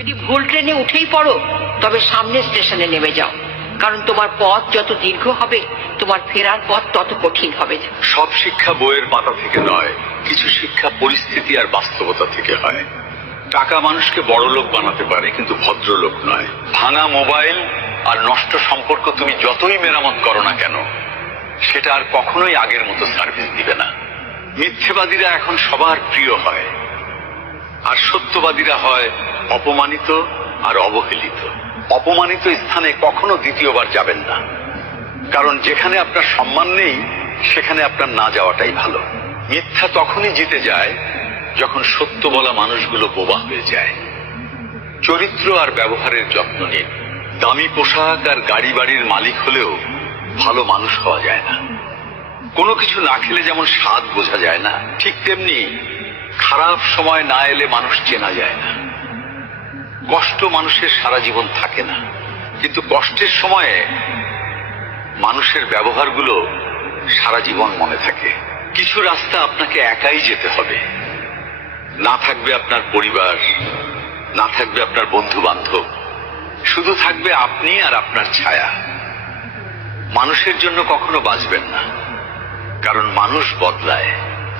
যদি ভুল ট্রেনে উঠেই পড়ো তবে সামনের স্টেশনে নেমে যাও, কারণ তোমার পথ যত দীর্ঘ হবে তোমার ফেরার পথ তত কঠিন হবে। সব শিক্ষা বইয়ের পাতা থেকে নয়, কিছু শিক্ষা পরিস্থিতি আর বাস্তবতা থেকে হয়। টাকা মানুষকে বড়লোক বানাতে পারে, কিন্তু ভদ্রলোক নয়। ভাঙা মোবাইল আর নষ্ট সম্পর্ক তুমি যতই মেরামত করো না কেন, সেটা আর কখনোই আগের মতো সার্ভিস দিবে না। মিথ্যেবাদীরা এখন সবার প্রিয় হয়, আর সত্যবাদীরা হয় অপমানিত আর অবহেলিত। অপমানিত স্থানে কখনো দ্বিতীয়বার যাবেন না, কারণ যেখানে আপনার সম্মান নেই সেখানে আপনার না যাওয়াটাই ভালো। মিথ্যা তখনই জিতে যায় যখন সত্য বলা মানুষগুলো বোবা হয়ে যায়। চরিত্র আর ব্যবহারের যত্ন নিন। দামি পোশাক আর গাড়ি বাড়ির মালিক হলেও ভালো মানুষ হওয়া যায় না। কোনো কিছু না খেলে যেমন স্বাদ বোঝা যায় না, ঠিক তেমনি খারাপ সময় না এলে মানুষ চেনা যায় না। কষ্ট মানুষের সারা জীবন থাকে না, কিন্তু কষ্টের সময়ে মানুষের ব্যবহারগুলো সারা জীবন মনে থাকে। কিছু রাস্তা আপনাকে একাই যেতে হবে। না থাকবে আপনার পরিবার, না থাকবে আপনার বন্ধু বান্ধব, শুধু থাকবে আপনি আর আপনার ছায়া। মানুষের জন্য কখনো বাঁচবেন না, কারণ মানুষ বদলায়।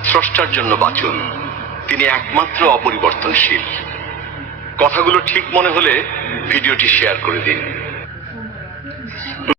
স্রষ্টার জন্য বাঁচুন, তিনি একমাত্র অপরিবর্তনশীল। কথাগুলো ঠিক মনে হলে ভিডিওটি শেয়ার করে দিন।